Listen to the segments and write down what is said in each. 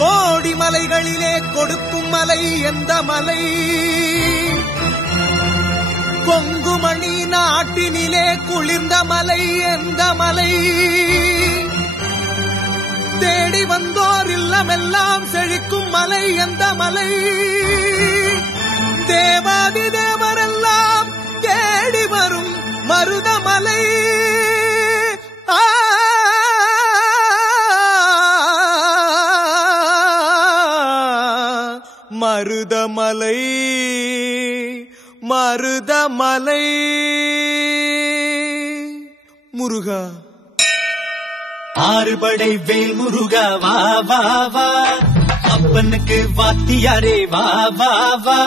கோடி மலைகளிலே கொடுக்கும் மலை எந்த மலை? கொங்குமணி நாட்டினிலே குளிர்ந்த மலை எந்த மலை? தேடி வந்தோர் இல்லமெல்லாம் செழிக்கும் மலை எந்த மலை? தேவாதி தேவரெல்லாம் தேடி வரும் மருதமலை. மருதமலை மருதமலை. முருகா ஆறுபடை வேல் முருகா வா வா வா, அப்பனுக்கு வாத்தியாரே வா வா வா,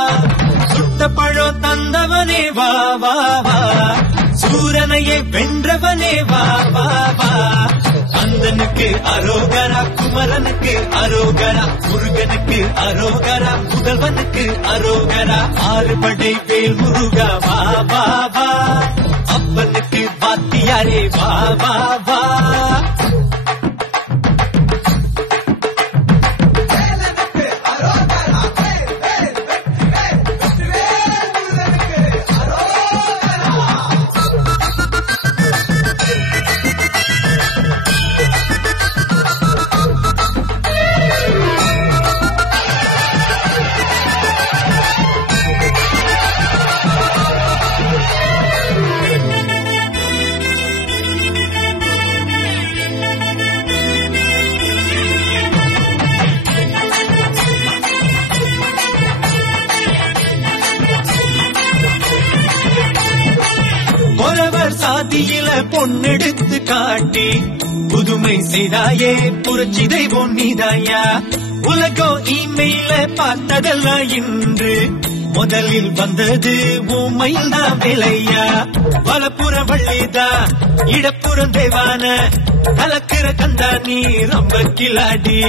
சுட்ட பழம் தந்தவனே வா வா வா, சூரனையே வென்றவனே வா வா வா, கந்தனுக்கு அரோகரா, குமரனுக்கு அரோகரா, முருகனுக்கு அரோகரா, முதல்வனுக்கு அரோகரா. ஆறுபடை வேல் முருகா வா வா வா, அப்பனுக்கு வாத்தியாரே வா வா வா. சாதியில பொன்னெடுத்து காட்டி புதுமை செய்தாயே, புரட்சி தெய்வம் நீதாயா. உலகம் இமெயில பார்த்ததெல்லாம் இன்று முதலில் வந்தது உண்மையில் தான் விளையா. வலப்புற வள்ளிதா இடப்புறம் தேவான கலக்கிற கந்தா நீ ரொம்ப கிளாடி.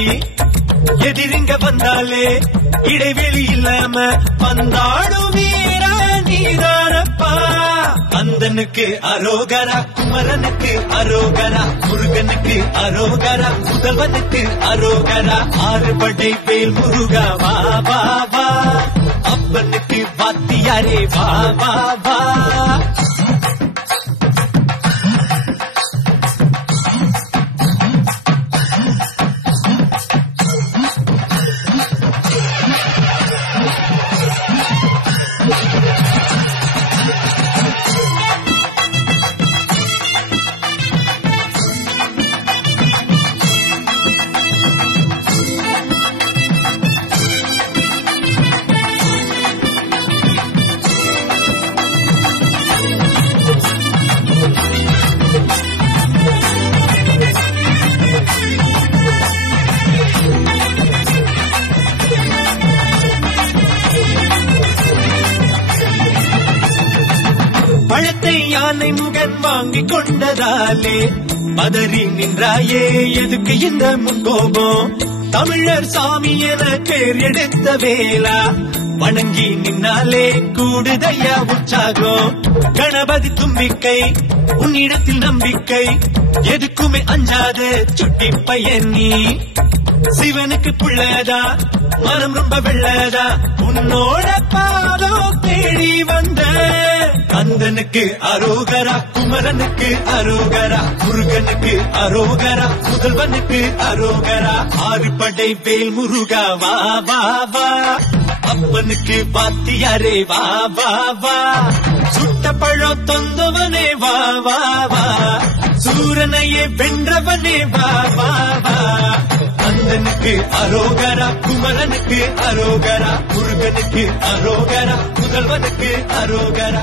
எதிரிங்க வந்தாலே இடைவெளி இல்லாம வந்தாடும் வீரா நீதானப்பா. கந்தனுக்கு அரோகரா, குமரனுக்கு அரோகரா, முருகனுக்கு அரோகரா, முதல்வனுக்கு அரோகரா. ஆறுபடை வேல் முருகா வா வா வா, அப்பனுக்கு வாத்தியாரே வா வா வா. பழத்தை யானை முகன் வாங்கி கொண்டதாலே பதறி நின்றாயே, எதுக்கு இந்த முன்கோபம்? தமிழர் சாமி என பேர் எடுத்த வேளா வணங்கி நின்னாலே கூடுதையா உற்சாகம். கணபதி தும்பிக்கை உன்னிடத்தில் நம்பிக்கை, எதுக்குமே அஞ்சாத சுட்டி பையன் நீ. சிவனுக்கு புள்ளதா மனம் ரொம்ப வெள்ளதா, உன்னோட பாதம் தேடி வந்த. கந்தனுக்கு அரோகரா, குமரனுக்கு அரோகரா, முருகனுக்கு அரோகரா, முதல்வனுக்கு அரோகரா. ஆறுபடை வேல் முருகா வா வா வா, அப்பனுக்கு வாத்தியாரே வா வா வா, சுட்ட பழம் தந்தவனே வா வா வா, சூரனையே வென்றவனே வா வா வா. கந்தனுக்கு அரோகரா, குமரனுக்கு அரோகரா, முருகனுக்கு அரோகரா, முதல்வனுக்கு அரோகரா.